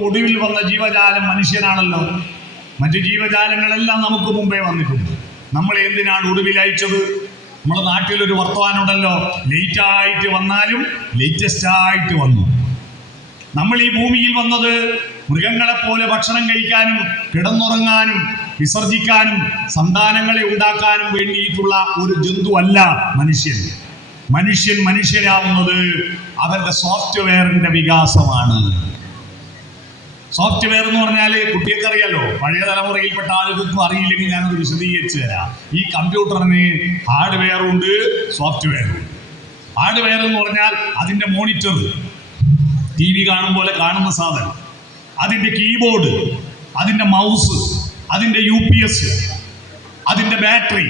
ഒടുവിൽ വന്ന ജീവജാലം മനുഷ്യനാണല്ലോ. മറ്റു ജീവജാലങ്ങളെല്ലാം നമുക്ക് മുമ്പേ വന്നിട്ടുണ്ട്. നമ്മൾ എന്തിനാണ് ഒടുവിൽ അയച്ചത്? നമ്മുടെ നാട്ടിലൊരു വർത്തമാനമുണ്ടല്ലോ. ലേറ്റ് ആയിട്ട് വന്നാലും ലേറ്റസ്റ്റ് ആയിട്ട് വന്നു. നമ്മൾ ഈ ഭൂമിയിൽ വന്നത് മൃഗങ്ങളെ പോലെ ഭക്ഷണം കഴിക്കാനും കിടന്നുറങ്ങാനും വിസർജിക്കാനും സന്താനങ്ങളെ ഉണ്ടാക്കാനും വേണ്ടിയിട്ടുള്ള ഒരു ജന്തുവല്ല മനുഷ്യൻ. മനുഷ്യൻ മനുഷ്യരാവുന്നത് അവരുടെ സോഫ്റ്റ്വെയറിന്റെ വികാസമാണ്. സോഫ്റ്റ്വെയർ എന്ന് പറഞ്ഞാൽ കുട്ടിയൊക്കെ അറിയാലോ പഴയ തലമുറയിൽപ്പെട്ട ആളുകൾക്കും അറിയില്ലെങ്കിൽ ഞാനത് വിശദീകരിച്ചു തരാം. ഈ കമ്പ്യൂട്ടറിന് ഹാർഡ്വെയർ ഉണ്ട് സോഫ്റ്റ്വെയർ ഉണ്ട്. ഹാർഡ്വെയർ എന്ന് പറഞ്ഞാൽ അതിന്റെ മോണിറ്റർ ടി വി കാണും പോലെ കാണുന്ന സാധനം. അതിന്റെ കീബോർഡ് അതിന്റെ മൗസ് അതിന്റെ യു പി എസ് അതിന്റെ ബാറ്ററി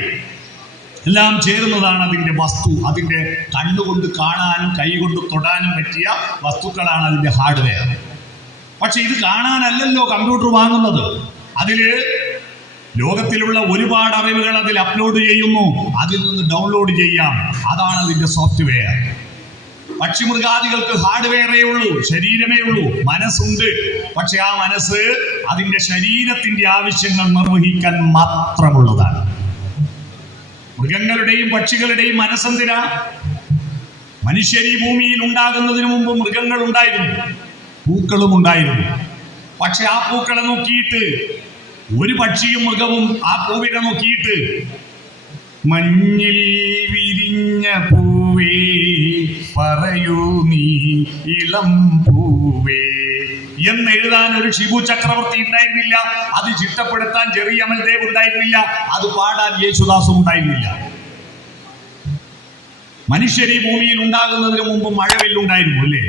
എല്ലാം ചേരുന്നതാണ് അതിന്റെ വസ്തു. അതിന്റെ കണ്ണുകൊണ്ട് കാണാനും കൈ കൊണ്ട് തൊടാനും പറ്റിയ വസ്തുക്കളാണ് അതിന്റെ ഹാർഡ്വെയർ പക്ഷെ ഇത് കാണാനല്ലല്ലോ കമ്പ്യൂട്ടർ വാങ്ങുന്നത്. അതിൽ ലോകത്തിലുള്ള ഒരുപാട് അറിവുകൾ അതിൽ അപ്ലോഡ് ചെയ്യുന്നു. അതിൽ നിന്ന് ഡൗൺലോഡ് ചെയ്യാം. അതാണ് അതിന്റെ സോഫ്റ്റ്വെയർ പക്ഷിമൃഗാദികൾക്ക് ഹാർഡ്വെയറേ ഉള്ളൂ ശരീരമേ ഉള്ളൂ മനസ്സുണ്ട്. പക്ഷെ ആ മനസ്സ് അതിന്റെ ശരീരത്തിന്റെ ആവശ്യങ്ങൾ നിർവഹിക്കാൻ മാത്രമുള്ളതാണ്. മൃഗങ്ങളുടെയും പക്ഷികളുടെയും മനസ്സെന്തിനാ? മനുഷ്യർ ഈ ഭൂമിയിൽ ഉണ്ടാകുന്നതിന് മുമ്പ് മൃഗങ്ങൾ ഉണ്ടായിരുന്നു. പൂക്കളും ഉണ്ടായിരുന്നു. പക്ഷെ ആ പൂക്കളെ നോക്കിയിട്ട് ഒരു പക്ഷിയും മൃഗവും ആ പൂവിനെ നോക്കിയിട്ട് മഞ്ഞിൽ വിരിഞ്ഞ പൂവേ പറയൂ നീ ഇളം പൂവേ എന്ന് എഴുതാൻ ഒരു ഷിബു ചക്രവർത്തി ഉണ്ടായിരുന്നില്ല. അത് ചിട്ടപ്പെടുത്താൻ ചെറിയ അമൽദേവ് ഉണ്ടായിരുന്നില്ല. അത് പാടാൻ യേശുദാസും ഉണ്ടായിരുന്നില്ല. മനുഷ്യർ ഈ ഭൂമിയിൽ ഉണ്ടാകുന്നതിന് മുമ്പ് മഴവില്ലുണ്ടായിരുന്നു അല്ലേ?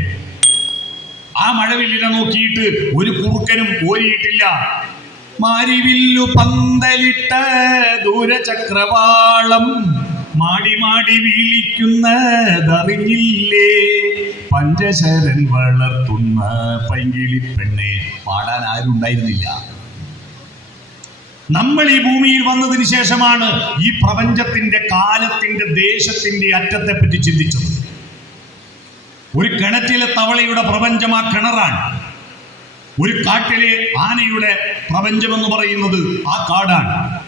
ആ മഴവില്ലിനെ നോക്കിയിട്ട് ഒരു കുറുക്കനും ഓരിയിട്ടില്ല. മാരിവില്ലു പന്തലിട്ട ദൂരചക്രവാളം മാടി മാടി വീളിക്കുന്നതറിഞ്ഞില്ലേ പഞ്ചശരൻ വളർത്തുന്ന പൈങ്കിളി പെണ്ണെ പാടാൻ ആരുണ്ടായിരുന്നില്ല നമ്മൾ ഈ ഭൂമിയിൽ വന്നതിന് ശേഷമാണ് ഈ പ്രപഞ്ചത്തിന്റെ കാലത്തിന്റെ ദേശത്തിന്റെ അറ്റത്തെ പറ്റി ചിന്തിച്ചത്. ഒരു കിണറ്റിലെ തവളയുടെ പ്രപഞ്ചം ആ കിണറാണ്. ഒരു കാട്ടിലെ ആനയുടെ പ്രപഞ്ചം എന്ന് പറയുന്നത് ആ കാടാണ്.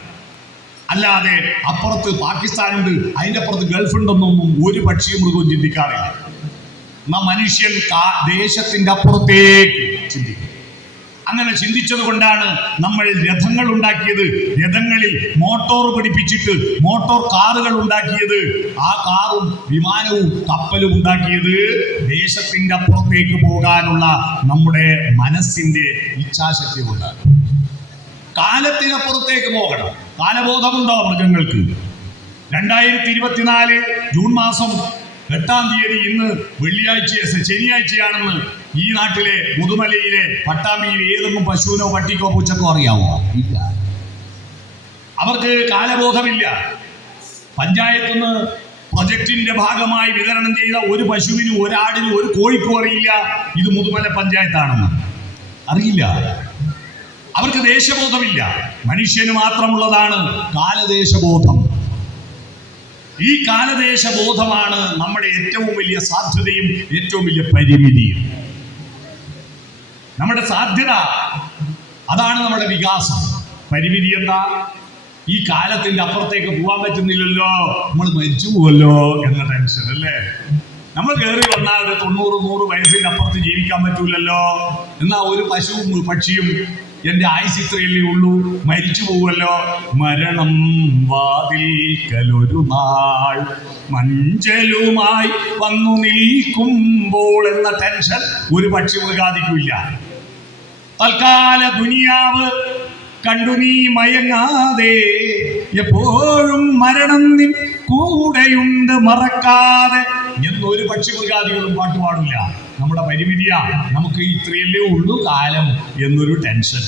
അല്ലാതെ അപ്പുറത്ത് പാകിസ്ഥാനുണ്ട് അതിന്റെ അപ്പുറത്ത് ഗൾഫ് ഉണ്ടെന്നൊന്നും ഒരു പക്ഷിയും മൃഗവും ചിന്തിക്കാറില്ല. എന്നാ മനുഷ്യൻ ദേശത്തിന്റെ അപ്പുറത്തേക്ക് ചിന്തിക്കും. അങ്ങനെ ചിന്തിച്ചത് കൊണ്ടാണ് നമ്മൾ രഥങ്ങൾ ഉണ്ടാക്കിയത്. രഥങ്ങളിൽ മോട്ടോർ പിടിപ്പിച്ചിട്ട് മോട്ടോർ കാറുകൾ ഉണ്ടാക്കിയത്. ആ കാറും വിമാനവും കപ്പലും ഉണ്ടാക്കിയത് ദേശത്തിന്റെ അപ്പുറത്തേക്ക് പോകാനുള്ള നമ്മുടെ മനസ്സിന്റെ ഇച്ഛാശക്തി കൊണ്ടാണ്. കാലത്തിനപ്പുറത്തേക്ക് പോകണം. കാലബോധമുണ്ടോ മൃഗങ്ങൾക്ക്? രണ്ടായിരത്തി ഇരുപത്തിനാല് ജൂൺ മാസം എട്ടാം തീയതി ഇന്ന് വെള്ളിയാഴ്ച ശനിയാഴ്ചയാണെന്ന് ഈ നാട്ടിലെ മുതുമലയിലെ പട്ടാമ്പിയിൽ ഏതെങ്കിലും പശുവിനോ പട്ടിക്കോ പൂച്ചക്കോ അറിയാവോ? ഇല്ല. അവർക്ക് കാലബോധമില്ല. പഞ്ചായത്തിൽ നിന്ന് പ്രൊജക്ടിന്റെ ഭാഗമായി വിതരണം ചെയ്ത ഒരു പശുവിനും ഒരാടിനും ഒരു കോഴിക്കും അറിയില്ല. ഇത് മുതുമല പഞ്ചായത്താണെന്ന്. അറിയില്ല. അവർക്ക് ദേശബോധമില്ല. മനുഷ്യന് മാത്രമുള്ളതാണ് കാലദേശബോധം. ഈ കാലദേശബോധമാണ് നമ്മുടെ ഏറ്റവും വലിയ സാധ്യതയും ഏറ്റവും വലിയ പരിമിതിയും. നമ്മുടെ സാധ്യത. അതാണ് നമ്മുടെ വികാസം. പരിമിതി എന്താ? ഈ കാലത്തിന്റെ അപ്പുറത്തേക്ക് പോകാൻ പറ്റുന്നില്ലല്ലോ. നമ്മൾ മരിച്ചു പോവല്ലോ എന്ന ടെൻഷൻ അല്ലേ? നമ്മൾ കയറി വന്നാൽ ഒരു തൊണ്ണൂറ് നൂറ് വയസ്സിന്റെ അപ്പുറത്ത് ജീവിക്കാൻ പറ്റൂലല്ലോ. എന്നാ ഒരു പശുവും പക്ഷിയും എന്റെ ആയുസ് ഇത്രയല്ലേ ഉള്ളൂ? മരിച്ചു പോവല്ലോ. മരണം വാതിൽ വാതിൽക്കലൊരു നാൾ മഞ്ചലുമായി വന്നു നിൽക്കുമ്പോൾ എന്ന ടെൻഷൻ ഒരു പക്ഷി മൃഗാദിക്കില്ല തൽക്കാല ദുനിയാവ് കണ്ടു നീ മയങ്ങാതെ. എപ്പോഴും മരണം നിൻ കൂടെയുണ്ട് മറക്കാതെ. എന്നൊരു പക്ഷിമൃഗാദികളും പാട്ട് പാടില്ല. നമ്മുടെ പരിമിതിയാ നമുക്ക് ഇത്രയല്ലേ ഉള്ളൂ കാലം എന്നൊരു ടെൻഷൻ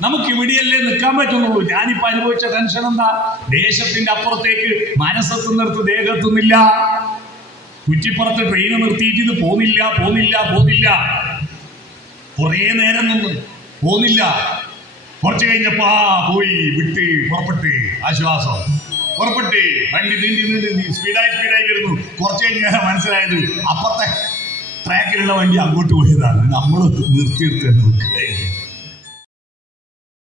നമുക്ക് ഇവിടെയല്ലേ നിൽക്കാൻ പറ്റുന്നുള്ളൂ. ഞാനിപ്പോ അനുഭവിച്ച ടെൻഷൻ എന്താ? ദേശത്തിന്റെ അപ്പുറത്തേക്ക് മനസ്സെത്തുന്നിടത്ത് ദേഹത്തുന്നില്ല കുറ്റിപ്പുറത്ത് ട്രെയിൻ നിർത്തിയിട്ട് ഇത് പോന്നില്ല പോന്നില്ല പോന്നില്ല. കുറേ നേരം നിന്ന് പോന്നില്ല. കുറച്ച് കഴിഞ്ഞപ്പോ ആ പോയി വിട്ട് പുറപ്പെട്ട്. ആശ്വാസം. പുറപ്പെട്ട്. വണ്ടി നീണ്ടി നീണ്ടി സ്പീഡായി സ്പീഡായി വരുന്നു. കുറച്ച് കഴിഞ്ഞ് മനസ്സിലായത് അപ്പുറത്തെ ട്രാക്കിലുള്ള വണ്ടി അങ്ങോട്ട് പോയതാണ്. നമ്മൾ നിർത്തി നിർത്തി നിൽക്കുകയായിരുന്നു